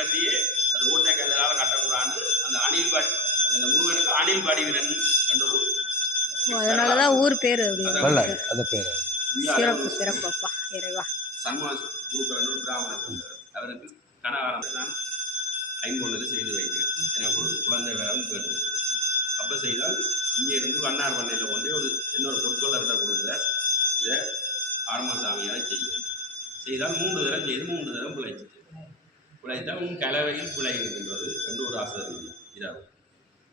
கட்டியே அது ஓட்டை கல்லால் கட்டக்கூடாது. அந்த அணில் பாடி இந்த முருகனுக்கு அணில் பாடிவினன் என்ற ஒரு அதனாலதான் ஊர் பேரு சிறப்பு சிறப்பப்பா இறைவா. சன்மாஸ் குருக்கள் ஒரு பிராமணர் அவருக்கு கனகாலம் நான் ஐம்பொன்னில் செய்து வைக்கிறேன். எனக்கு ஒரு குழந்தை வேறன்னு கேட்டு அப்போ செய்தால் இங்கே இருந்து வண்ணார் பண்ணையில் கொண்டு ஒரு இன்னொரு பொற்கொள்ளர்கிட்ட கொடுக்குறார். இதை ஆர்மசாமியால் செய்தால் 3 தரம் செய்து 3 தரம் பிழைத்தால் உன் கலவையில் பிழை இருக்கின்றது என்று ஒரு ஆசிரியர் இதாகும்.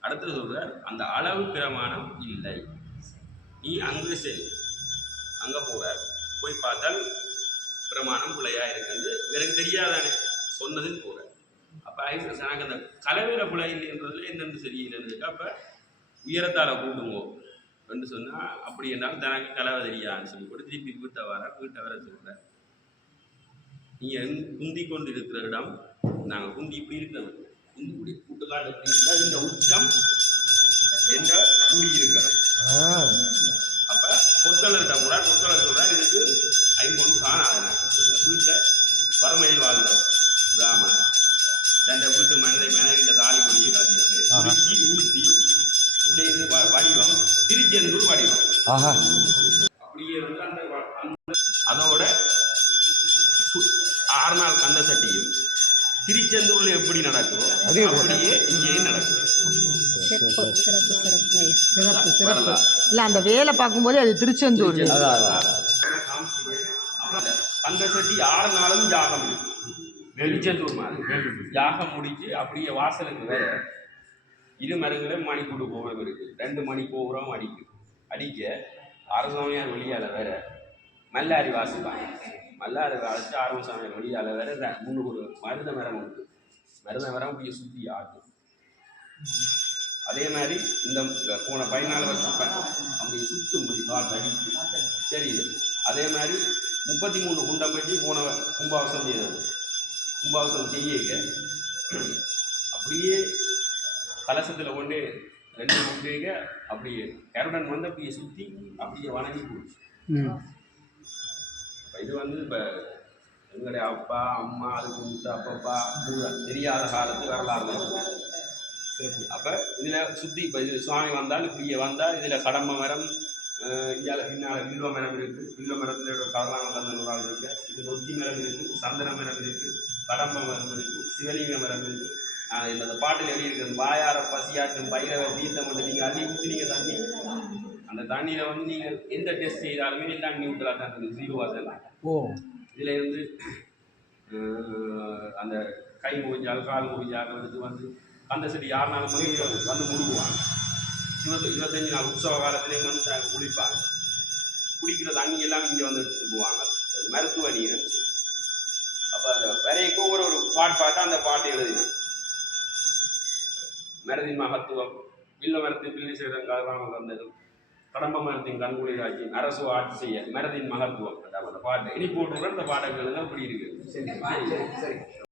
அடுத்து சொல்கிறார், அந்த அளவு பிரமாணம் இல்லை, நீ அங்கே செல். அங்கே போகிறார், போய் பார்த்தால் பிரமாணம் பிழையாக இருக்குன்னு எனக்கு தெரியாதானே சொன்னதுன்னு போகிறார். அப்போ எனக்கு அந்த கலவையில் பிழை இல்லைன்றதுல என்னென்னு சரியில்லைன்னு அப்போ உயரத்தால் கூட்டுங்கோ என்று சொன்னால் அப்படி என்றாலும் தனக்கு கலவை தெரியாதுன்னு சொல்லி கூட திருப்பி வீட்டை வர சொல்கிறார். நீங்கள் குந்தி கொண்டு இருக்கிற இடம் நாங்கள் குந்தி இப்படி இருக்கிறது, குந்தி இப்படி கூட்டுக்காடு எப்படி இருந்தால் இந்த உச்சம் என்ற குடி இருக்கிறோம். அப்போ பொற்கலர்கிட்ட கூட பொற்கலர் சொல்கிறார், இதுக்கு ஐம்பொன் காணாத வீட்டை வறுமையில் வாழ்ந்த பிராமணன் தன் வீட்டு மனிதை மேலே தாலி கொடியை கலந்து ஊற்றி செய்து வடிவம் திருச்செந்தூர் வடிவம். அப்படியே வந்து அந்த அதோட 6 நாள் கந்த சட்டியும் திருச்செந்தூர்ல எப்படி நடக்குதோ அப்படியே இங்கேயும் நடக்கும். இல்ல அந்த வேலை பார்க்கும்போது அது திருச்செந்தூர். கந்த சட்டி 6 நாளும் யாகம் இருக்கு. திருச்செந்தூர் மாதிரி யாகம் முடிச்சு அப்படியே வாசலுக்கு வேற இரு மரங்களும் மணிக்கூடு கோபுரம் இருக்கு. 2 மணி கோபுரம் அடிக்க அரசாமையார் வெளியால வேற மல்லாரி வாசிப்பாங்க. மல்லாரி வாசிச்சு ஆரம்பசாமியார் வெளியால வேற 3 ஒரு மருத மரம் உண்டு. மருத மரம் அப்படியே சுற்றி ஆட்டும். அதே மாதிரி இந்த போன 14 வருஷம் அப்படி சுற்றும் காற்று அடிக்கு தெரியுது. அதே மாதிரி 33 குண்டம் பற்றி போன கும்பாவசம் செய்தது. கும்பாவசம் செய்ய அப்படியே கலசத்தில் கொண்டு 2 குண்டிக அப்படியே கருடன் வந்து அப்படியே சுற்றி அப்படியே வணங்கி போச்சு. இது வந்து இப்போ எங்களுடைய அப்பா அம்மா அதுக்கு முட்டு அப்பப்பா தெரியாத காலத்து வரலாறு. அப்போ இதில் சுற்றி இப்போ இது சுவாமி வந்தால் இப்படியே வந்தால் இதில் கடம்ப மரம் இந்தியாவில் பின்னால் வில்வ மரம் இருக்குது. வில்வ மரத்தில் கதரான கந்த நூறாள் இருக்குது. இது நொச்சி மரம் இருக்குது, சந்தன மரம் இருக்குது, கடம்ப மரம் இருக்குது, சிவலிங்க மரம் இருக்குது. இந்த பாட்டில் எழுதி இருக்கிறது, வாயார பசியாட்டும் பயிரவை தீர்த்தம் மட்டும் நீங்கள் அள்ளி ஊற்றினீங்க தண்ணி. அந்த தண்ணியில் வந்து நீங்கள் எந்த டெஸ்ட் செய்தாலுமே எல்லாம் நியூட்ரலாக தான் இருக்குது, 0 வாசல்லாம். இதில் இருந்து அந்த கை முடிஞ்சால் கால் முடிஞ்சால் எடுத்து வந்து அந்த சரி 6 நாள் வந்து முழுகுவாங்க. 25 நாள் உற்சவ காலத்திலேயும் வந்து குளிப்பாங்க. குடிக்கிற தண்ணி எல்லாம் இங்கே வந்து எடுத்துகிட்டு போவாங்க. அது மருத்துவ நீர். அப்போ அந்த வரைக்கும் ஒரு பாட்டா அந்த பாட்டு எழுதினாங்க. மரத்தின் மகத்துவம், வில்ல மரத்தின் பிள்ளை செய்தங்காலம் வந்ததும், கடம்ப மரத்தின் கண்குளிராட்சி, அரசு ஆட்சி செய்ய மரத்தின் மகத்துவம் அந்த பாட்டை இனி போட்டுற அந்த பாடல்கள் அப்படி இருக்குது. சரி.